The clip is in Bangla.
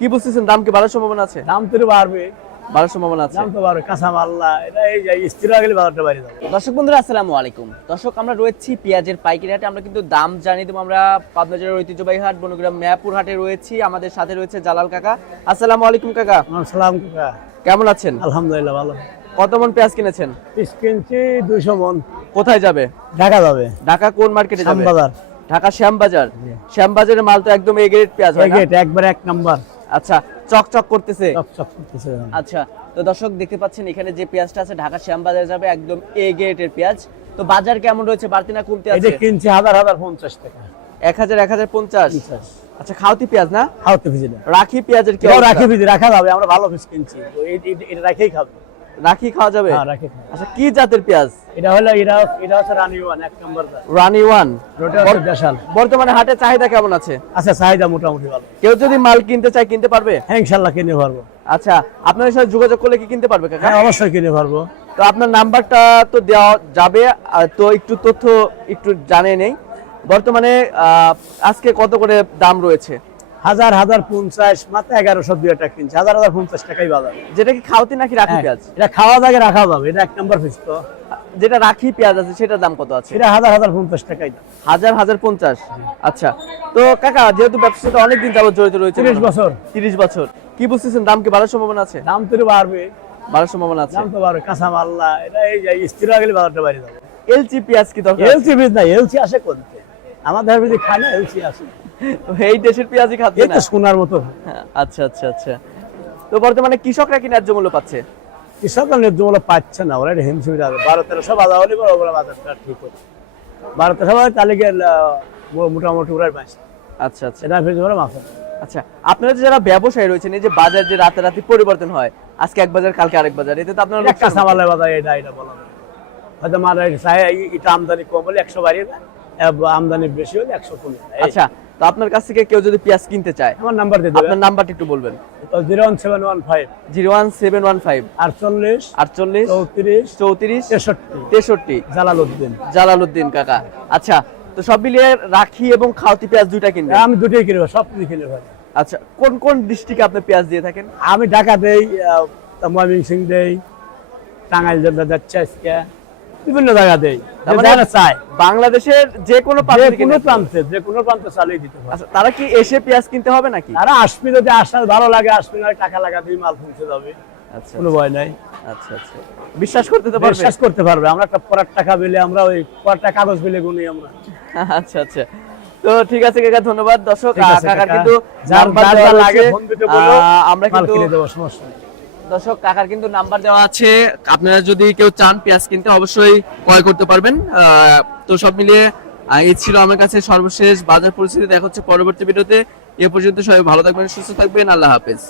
কি বুঝতেছেন দাম কি বাড়ার সম্ভাবনা আছে? দাম তো বাড়বে, বাড়ার সম্ভাবনা আছে। দাম তো বাড়বে, কাঁচা মাল্লা এটা এই যে স্থির হয়ে গেলে বাজারটা বাড়ে যাবে। দর্শক বন্ধুরা আসসালামু আলাইকুম। দর্শক আমরা রয়েছি পেঁয়াজের পাইকারি হাটে। আমরা কিন্তু দাম জানিয়ে দেবো। আমরা পাবনা জেলার ঐতিহ্যবাহী হাট বনগ্রাম মেয়াপুর হাটে রয়েছি। আমাদের সাথে রয়েছে জালাল কাকা। আসসালামু আলাইকুম কাকা। সালাম কাকা, কেমন আছেন? আলহামদুলিল্লাহ ভালো। কত মন পেঁয়াজ কিনেছেন? পিস কিনছি 200 মন। কোথায় যাবে? ঢাকা যাবে। ঢাকা কোন মার্কেটে যাবে? শ্যামবাজার। ঢাকা শ্যামবাজার। শ্যামবাজারের মাল তো একদম এ গ্রেড পেঁয়াজ হয় না? একবার এক নাম্বার। আচ্ছা, চকচক করতেছে। চকচক করতেছে। আচ্ছা, তো দর্শক দেখতে পাচ্ছেন এখানে যে পেঁয়াজটা আছে ঢাকা শ্যামবাজারে যাবে, একদম এ গ্রেডের পেঁয়াজ। তো বাজার কেমন রয়েছে, বাড়তি না কমতে আছে? এটা কিনছি 1050 টাকা। 1050। আচ্ছা, খাওতি পেঁয়াজ না? খাওয়াতে ভিজে না। রাখি পেঁয়াজের কি কেউ অবস্থা? রাখি ভিজে রাখা যাবে, আমরা ভালো পিস কিনছি তো এটা রাখেই খাবে। রাখি খাওয়া যাবে? হ্যাঁ রাখি খাবে। আচ্ছা, কি জাতের পেঁয়াজ? এটা হচ্ছে রানি ওয়ান, এক নাম্বার জাত। রানি ওয়ান। রোটা হচ্ছে দেশাল। বর্তমানে হাটে চাহিদা কেমন আছে? আচ্ছা, চাহিদা মোটামুটি ভালো। কেউ যদি মাল কিনতে চায় কিনতে পারবে? হ্যাঁ ইনশাআল্লাহ কিনে পারবো। আচ্ছা, আপনার সাথে যোগাযোগ করলে কি কিনতে পারবে কাকা? হ্যাঁ অবশ্যই কিনে পারবো। তো আপনার নাম্বারটা তো দেওয়া যাবে, তো একটু তথ্য একটু জানিয়ে নেই। বর্তমানে আজকে কত করে দাম রয়েছে? 1050 মাত্র 1102 টাকা কিনছে। 1050 টাকাই বাজার। যেটা কি খাওতি নাকি রাখি হ্যাঁ, পেঁয়াজ? এটা খাওয়া যাবে, রাখা যাবে। এটা এক নাম্বার পিস তো। যেটা রাখি পেঁয়াজ আছে সেটার দাম কত আছে? এটা 1050 টাকাই দাম। 1050। আচ্ছা, তো কাকা যেহেতু ব্যবসার সাথে অনেকদিন যাবত জড়িত রয়েছে, 30 বছর। 30 বছর, কি বুঝতেছেন দাম কি বাড়ার সম্ভাবনা আছে? দাম তো বাড়বে, বাড়ার সম্ভাবনা আছে। দাম তো বাড়বে, কাঁচা মাল্লা এটা এই যে স্থির হয়ে গেলে বাজারটা বাড়ে যাবে। এলচি পেঁয়াজ কি দরকার? এলসি বীজ না, এলসি আসে কোনতে? আমাদের বিধি খায় না, এলসি আসে। এই দেশের পেঁয়াজই খাচ্ছে এই না? তো সোনার মতো। আচ্ছা আচ্ছা আচ্ছা। তো বর্তমানে কৃষকরা কি ন্যায্য মূল্য পাচ্ছে? কৃষকরা ন্যায্য মূল্য পাচ্ছে না, ওরা হিমশিম আছে। 1200-1300 বাজার হলে ওরা বাজারটা ঠিক হচ্ছে। 1200 বাজার তাহলে গিয়ে মোটামুটি ওরা পাচ্ছে। আচ্ছা আচ্ছা এটা ফেজ ওরা মাছ। আচ্ছা, আপনারা যে যারা ব্যবসায়ী রয়েছেন, এই যে বাজার যে রাতারাতি পরিবর্তন হয়, আজকে এক বাজার কালকে আরেক বাজার, এতে তো আপনারা লোকসান কাঁচা মালের বাজার এটা বলা যায়। হয়তো মাল এটা আমদানি কম হলে 100 বাড়িয়ে যায়, আমদানি বেশি হলে 100 কমে যায়। আচ্ছা, তো আপনার কাছ থেকে কেউ যদি পেঁয়াজ কিনতে চায়, আমার নাম্বার দিয়ে দেবেন। আপনার নাম্বারটা একটু বলবেন। 01715 01715 48 48 34 34 63 63 জালালউদ্দিন। জালালউদ্দিন কাকা। আচ্ছা, তো সব মিলিয়ে রাখি এবং খাওতি পেঁয়াজ দুইটা কিনবেন? আমি দুটোই কিনবো, সব কিছু কিনবো। আচ্ছা, কোন কোন ডিস্ট্রিক্টে আপনি পেঁয়াজ দিয়ে থাকেন? আমি ঢাকা দেই, ময়মনসিংহ দেই, টাঙ্গাইল যাচ্ছে আজকে, বিভিন্ন জায়গা দেই। যারা চায় বাংলাদেশের যে কোনো যে কোনো প্রান্তে চালিয়ে দিতে পারে। আচ্ছা, তারা কি এসে পেঁয়াজ কিনতে হবে নাকি? তারা আসবে, যদি আসার ভালো লাগে আসবে, না টাকা লাগাতেই মাল পৌঁছে যাবে। আচ্ছা, কোনো ভয় নাই। আচ্ছা আচ্ছা, বিশ্বাস করতে তো পারবে? বিশ্বাস করতে পারবে। আমরা একটা পরার টাকা পেলে, আমরা ওই পরার টাকা কাগজ পেলে গুনি আমরা। আচ্ছা আচ্ছা, তো ঠিক আছে কাকা, ধন্যবাদ। দর্শক ঠিক আছে কাকার কাকা, কিন্তু যার নাম্বার যা দেওয়া লাগে রয়েছে, ফোন দিতে বলো, আমরা মাল কিন্তু কিনে দেবো, সমস্যা নেই। দর্শক কাকার কিন্তু নাম্বার দেওয়া আছে, আপনারা যদি কেউ চান পেঁয়াজ কিনতে অবশ্যই ক্রয় করতে পারবেন। তো সব মিলিয়ে এই ছিল আমার কাছে সর্বশেষ বাজার পরিস্থিতি। দেখা হচ্ছে পরবর্তী ভিডিওতে। এ পর্যন্ত সবাই ভালো থাকবেন, সুস্থ থাকবেন। আল্লাহ হাফেজ।